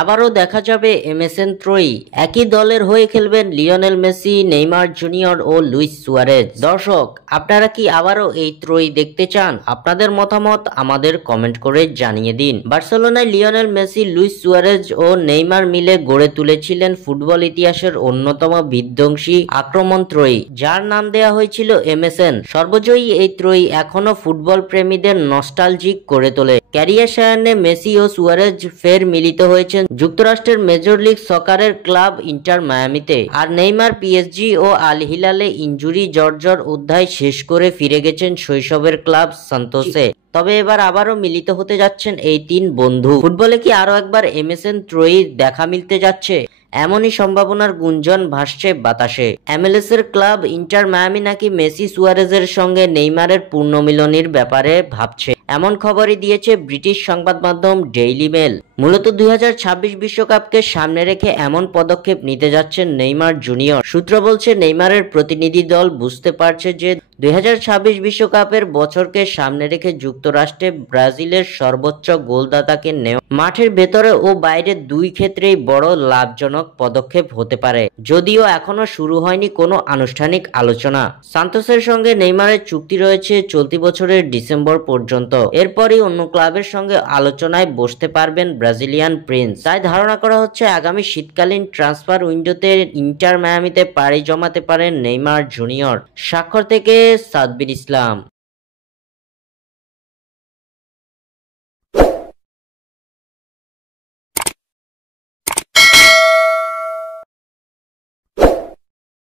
আবারও দেখা যাবে এমএসএন ত্রয়ী। একই দলের হয়ে খেলবেন লিওনেল মেসি, নেইমার জুনিয়র ও লুইস সুয়ারেজ। দর্শক, আপনারা কি আবারও এই ত্রয়ী দেখতে চান? আপনাদের মতামত আমাদের কমেন্ট করে জানিয়ে দিন। বার্সেলোনায় লিওনেল মেসি, লুইস সুয়ারেজ ও নেইমার মিলে গড়ে তুলেছিলেন ফুটবল ইতিহাসের অন্যতম বিধ্বংসী আক্রমণ ত্রয়ী, যার নাম দেয়া হয়েছিল এমএসএন। সর্বজয়ী এই ত্রয়ী এখনো ফুটবল প্রেমীদের নস্টালজিক করে তোলে। ক্যারিয়ার সায়ান্নে মেসি ও সুয়ারেজ ফের মিলিত হয়েছেন যুক্তরাষ্ট্রের মেজর লিগ সকারের ক্লাব ইন্টার মায়ামিতে। আর নেইমার পিএসজি ও আল হিলালে ইনজুরি জর্জর অধ্যায় শেষ করে ফিরে গেছেন শৈশবের ক্লাব সান্তোসে। তবে এবার আবারও মিলিত হতে যাচ্ছেন এই তিন বন্ধু। ফুটবলে কি আরো একবার এমএসএন ত্রয়ীর দেখা মিলতে যাচ্ছে? এমনই সম্ভাবনার গুঞ্জন ভাসছে বাতাসে। এমএলএস এর ক্লাব ইন্টার মায়ামি নাকি মেসি সুয়ারেজের সঙ্গে নেইমারের পুনর্মিলনীর ব্যাপারে ভাবছে, এমন খবরই দিয়েছে ব্রিটিশ সংবাদ মাধ্যম ডেইলি মেল। মূলত 2026 বিশ্বকাপকে সামনে রেখে এমন পদক্ষেপ নিতে যাচ্ছেন নেইমার জুনিয়র। সূত্র বলছে, নেইমারের প্রতিনিধি দল বুঝতে পারছে যে 2026 বিশ্বকাপের বছরকে সামনে রেখে যুক্তরাষ্ট্রে ব্রাজিলের সর্বোচ্চ গোলদাতাকে নেওয়া মাঠের ভেতরে ও বাইরে দুই ক্ষেত্রেই বড় লাভজনক পদক্ষেপ হতে পারে। যদিও এখনো শুরু হয়নি কোনো আনুষ্ঠানিক আলোচনা। সান্তোসের সঙ্গে নেইমারের চুক্তি রয়েছে চলতি বছরের ডিসেম্বর পর্যন্ত। এরপরই অন্য ক্লাবের সঙ্গে আলোচনায় বসতে পারবেন ব্রাজিলিয়ান প্রিন্স। তাই ধারণা করা হচ্ছে আগামী শীতকালীন ট্রান্সফার উইন্ডোতে ইন্টার মায়ামিতে পাড়ি জমাতে পারেন নেইমার জুনিয়র। স্বাক্ষর থেকে সাদবির ইসলাম।